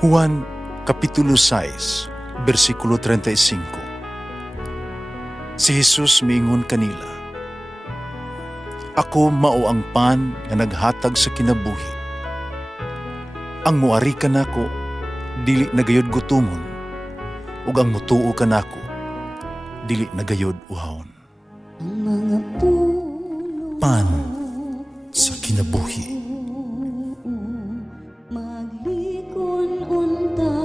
Juan Kapitulo 6, versikulo 35. Si Jesus miingon kanila, "Ako mao ang pan nga naghatag sa kinabuhi. Ang muari kanako dili nagayod gutomon, ug ang mutuo kanako dili nagayod uhawon." Ang mga puno Pan sa kinabuhi. maglikon unta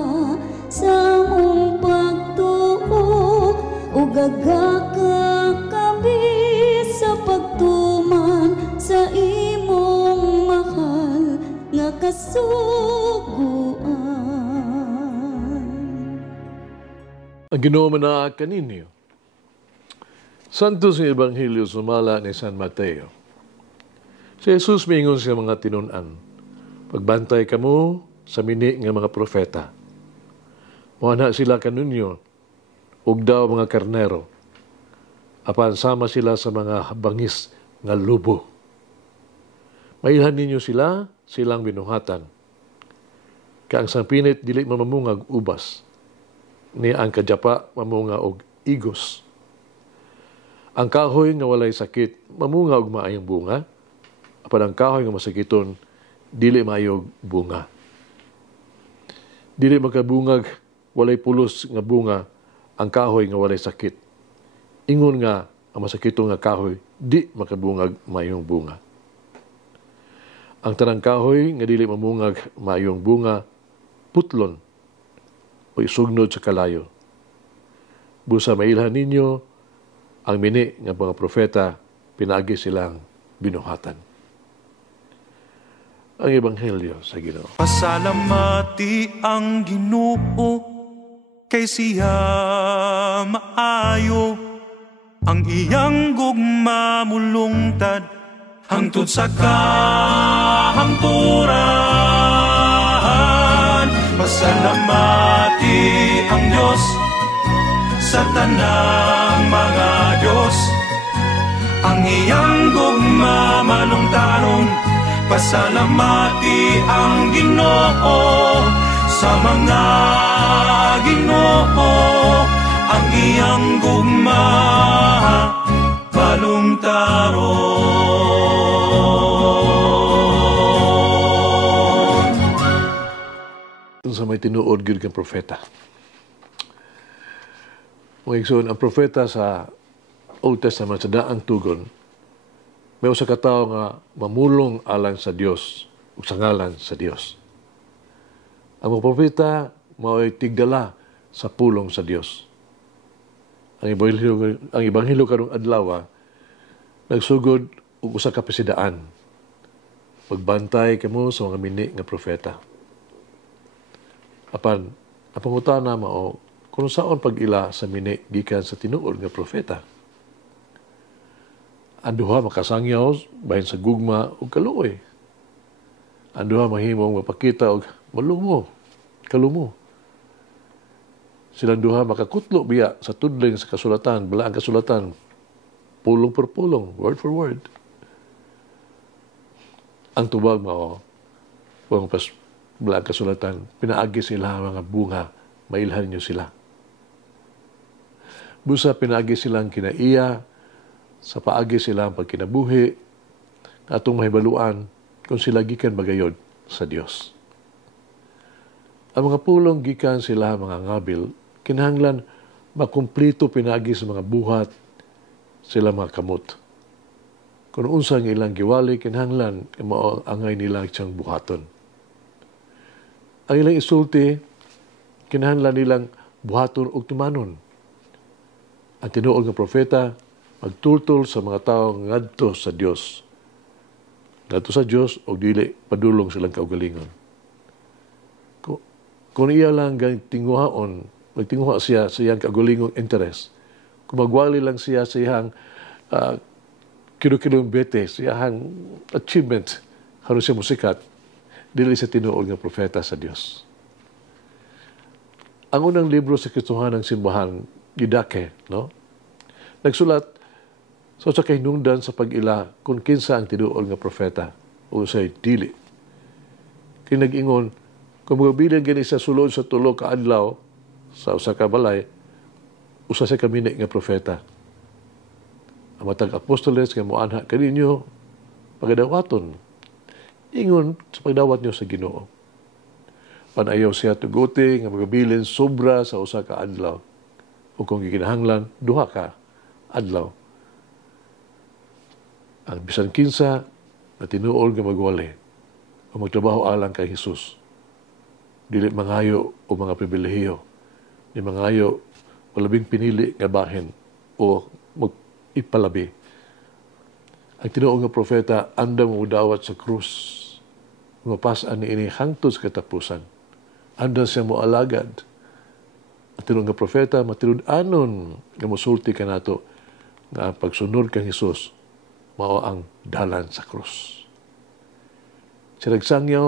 sa mong pagtuo ug gagakabi sa pagtuman sa imong mahal nga kasuguan. Ang Ginoo manaa kaninyo. Santo sa Ebanghelyo sumala ni San Mateo. Si Jesus miingon sa mga tinunan, "Pagbantay kamo sa mini nga mga profeta. Muana sila kanunyo, ug daw mga karnero. Apan sama sila sa mga bangis nga lubo. Mailhan ninyo sila, silang binuhatan. Kaang sang pinit dili mamamungag ubas. Ni ang kadyapa mamunga og igos. Ang kahoy nga walay sakit, mamunga og maayong bunga. Apan ang kahoy nga masakiton, dili maayog bunga. Dili makabungag, walay pulos nga bunga, ang kahoy nga walay sakit. Ingon nga, ang masakitong nga kahoy, di makabungag maayong bunga. Ang tanang kahoy nga dili mamungag maayong bunga, putlon o isugnod sa kalayo. Busa mailhan ninyo, ang mini nga mga profeta, pinagi silang binuhatan. Ang Ebanghelyo sa Ginoo. Pasalamati ang Ginoo, kay siya maayo. Ang iyang gugma mulungtad, hangtod sa kahangturan. Pasalamati ang Diyos sa tanang mga Diyos, ang iyang gugma malungtaron. Pasalamati ang Ginoo sa mga Ginoo, ang iyang gugma malungtaron. Ito sa may tinuod gyud kang profeta. Mga igsoon, ang profeta sa Old Testament, sa daang tugon, may usa ka tawo nga mamulong alang sa Dios ug sa ngalan sa Dios. Ang mga propeta mao'y tigdala sa pulong sa Dios. Ang Ebanghelyo karong adlaw nagsugod og usa ka pasidaan. Pagbantay kamo sa mga mini nga profeta. Apan ang pangutana mao kung saan pag-ila sa mini gikan sa tinuod nga profeta. Ang duha makasangyaw bahin sa gugma ug kaluoy. Ang duha mahimong mapakita og malumo, kalumo. Silang duha makakutlo biya sa tudling sa kasulatan, bala ang kasulatan, pulong per pulong, word for word. Ang tubag mao, bala ang kasulatan, pinaagi sila ang mga bunga, mailhan niyo sila. Busa pinaagi silang kinaiya, sa paagi sila ang pagkinabuhi, atong mahibaluan kung sila gikan bagayod sa Dios. Ang mga pulong gikan sila mga ngabil, kinahanglan makumplito pinaagi sa mga buhat sila mga kamot. Kung unsa ang ilang giwali, kinahanglan mao angay nila siyang buhaton. Ang ilang isulti, kinahanglan nilang buhaton og tumanon. Ang tinuod nga profeta, magtultol sa mga tao ngadto sa Dios. Ngadto sa Dios o dili padulong silang kaugalingon. Kung iya lang tinguhaon, magtinguha siya sa iyang kaugalingong interes. Kung magwali lang siya sa iyang kilo-kilong bete, sa iyang achievement, haron siya musikat, dili sa tinuod nga profeta sa Dios. Ang unang libro sa Kristohan ng Simbahan, Didache, no? Nagsulat so sa kahinungdan sa pag-ila kung kinsa ang tinuod nga profeta o say dili. Kaya nag-ingon, Kung magabilang gani sa sulod sa tulo ka adlaw sa usa ka balay, usa sa kamini nga propeta. Ang matag apostoles nga moanha kaninyo pagadawaton ingon sa pagdawat niyo sa Ginoo. Panayaw siya tuguti nga magabilin sobra sa usa ka adlaw. O kung gikinahanglan duha ka adlaw. Ang bisan kinsa na tinuod nga magwali o magtrabaho alang kay Hesus. Dili mangayo o mga pribilehiyo. Di mangayo o labing pinili nga bahin o ipalabi. Ang tinuod nga propeta andam mo dawat sa krus. Mapasaan ni ini hangtod sa katapusan. Andam siya mo alagad. Ang tinuod nga propeta matilud-anon nga mosulti ka nato nga pagsunod kang Hesus mao ang dalan sa krus. Siya nagsangyaw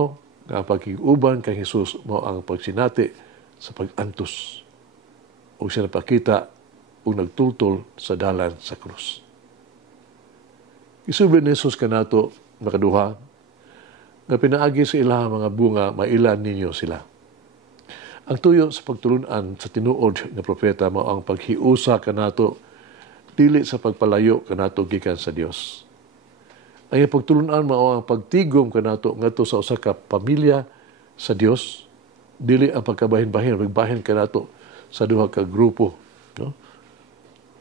nga pag-iuban kay Hesus mao ang pagsinati sa pag-antos. O siya napakita o nagtultol sa dalan sa krus. Isubli ni Hesus kanato makaduha nga pinaagi sa ilaha mga bunga mailan ninyo sila. Ang tuyo sa pagtulunan sa tinuod nga propeta mao ang paghiusa kanato dili sa pagpalayo kanato gikan sa Dios. Ang pagtulunan mao ang pagtigom kanato ngadto sa usa ka pamilya sa Dios, dili ang pagkabahin-bahin, magbahin kanato sa duha ka grupo, no?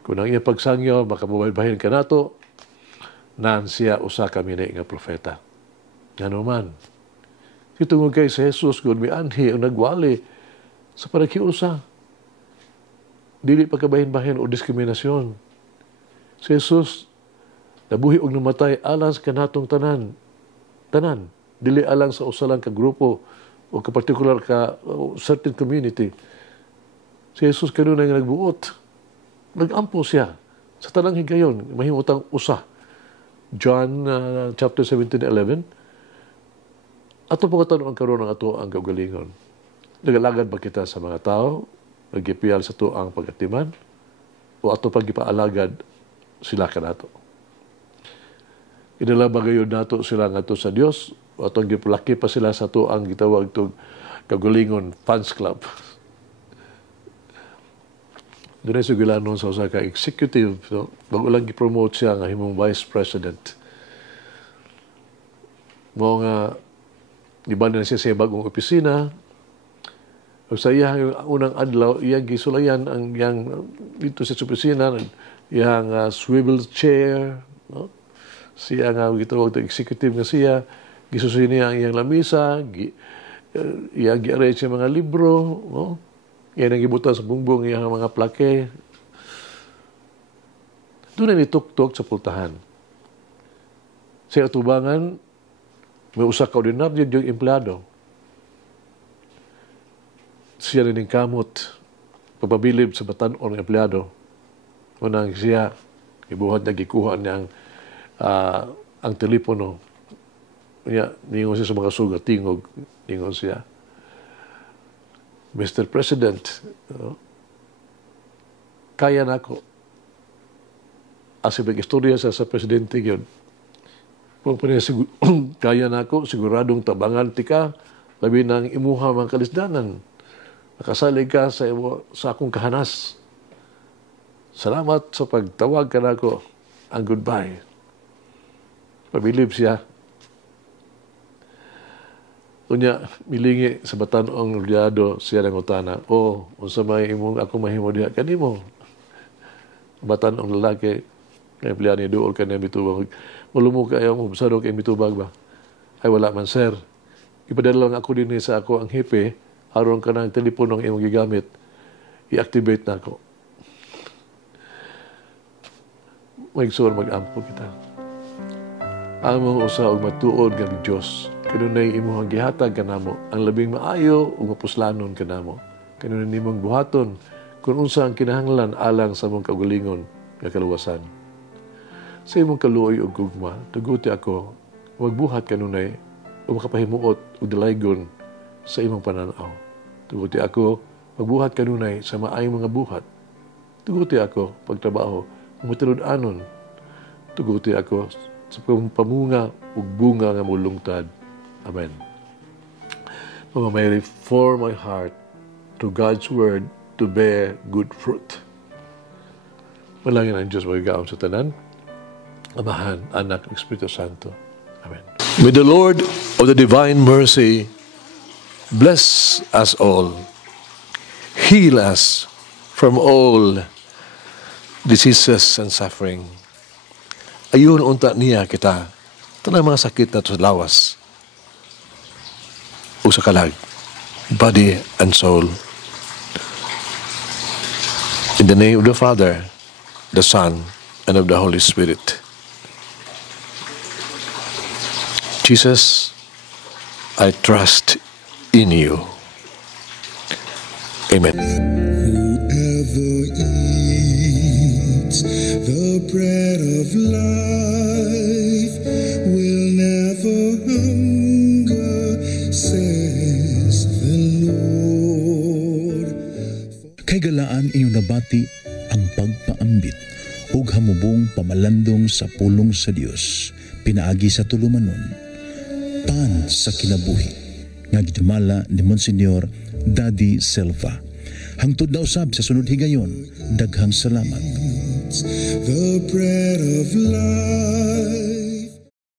Kung ang iyang pagsangyaw makabahin-bahin kanato, nan siya usa ka mini nga propeta. Ngano man. Kitungod kay sa Jesus gud mi anhi ang nagwali sa paghiusa. Dili pagkabahin-bahin o diskriminasyon. Si Jesus nabuhi og namatay alang sa kanatong tanan. Dili alang sa usa lang ka grupo o ka particular ka certain community. Si Jesus kanunay nga nagbuot. Nagampo siya sa tanang higayon, mahimutang usa. John chapter 17:11. Ato po katanong ang karon ng ato ang kaugalingon. Nagalagad ba kita sa mga tao? Nagipiyal sa to ang pagatiman? O ato pagipaalagad sila kanato? Idala ba gayon nato sila nga to sa Dios o atong gipulaki pa sila sa to ang gitawag to kagalingon fans club. Doon ay sugilanon sa usa ka executive, no? Bago lang gipromote siya nga himong vice president. Mo nga gibalin na siya sa bagong opisina. O sa iya yung unang adlaw, iya gisulayan ang yang dito sa opisina, yang swivel chair, no? Siya nga gitawag to executive nga siya, gisusin niya ang iyang lamisa, iya gi-arrange yung mga libro, no? Yan ang gibutan sa bungbong iyang mga plake. Doon na nituktok sa pultahan. Sa atubangan, may usa ka ordinaryo yung empleyado. Siya rin yung kamot, pagpabilib sa batanon ng empleyado. Unang siya, ibuhat niya, gikuha niya ang telepono. Ningon siya sa mga sugat, tingog, ningon siya. Mr. President, kaya na ako. As istorya sa presidente yun. Kung kaya na ako, siguradong tabangan tika, labi ng imuha mga kalisdanan. Nakasalig ka sa akong kahanas. Salamat sa pagtawag ka na ako. Ang goodbye. Pabilib siya. Unya, milingi sa batanong rodeado siya ng utana. Unsa may imong ako mahimo diha kanimo. Batanong lalaki, nga empleyado ni duol ka na bitubag. Malumog kayo mo, basado kayo bitubag ba? Ay wala man, sir. Ipadala lang ako din sa ako ang hipe, aron ka ng teleponong imong gigamit. I-activate na ako. Maigsoon mag-ampo kita. Amo usa og matuod nga Dios. Kanunay imong gihatag kanamo ang labing maayo ug mapuslanon kanamo. Kanunay nimong buhaton kung unsa ang kinahanglan alang sa mong kaugalingon nga kaluwasan. Sa imong kaluoy ug gugma, tuguti ako magbuhat kanunay o makapahimuot ug dalaygon sa imong pananaw. Tuguti ako magbuhat kanunay sa maayong mga buhat. Tuguti ako pagtrabaho ug matilud-anon. Tuguti ako sa pamunga ug bunga nga mulungtad. Amen. O may reform my heart to God's Word to bear good fruit. Malangin ang Diyos magagawa sa tanan, Amahan, Anak, Espiritu Santo. Amen. May the Lord of the divine mercy bless us all, heal us from all diseases and suffering. Ayun unta niya kita, tanang mga sakit na sa lawas o sa kalag, body and soul. In the name of the Father, the Son, and of the Holy Spirit. Jesus, I trust in you. Amen. Whoever eats the bread of life will never hunger, says the Lord. Kay galaan inyong nabati ang pagpaambit ug hamubong pamalandong sa pulong sa Dios pinaagi sa tulumanon. Pan sa kinabuhi nga gidumala ni Monsignor Daddy Silva. Hangtod na usab sa sunod higayon, daghang salamat. The bread of life.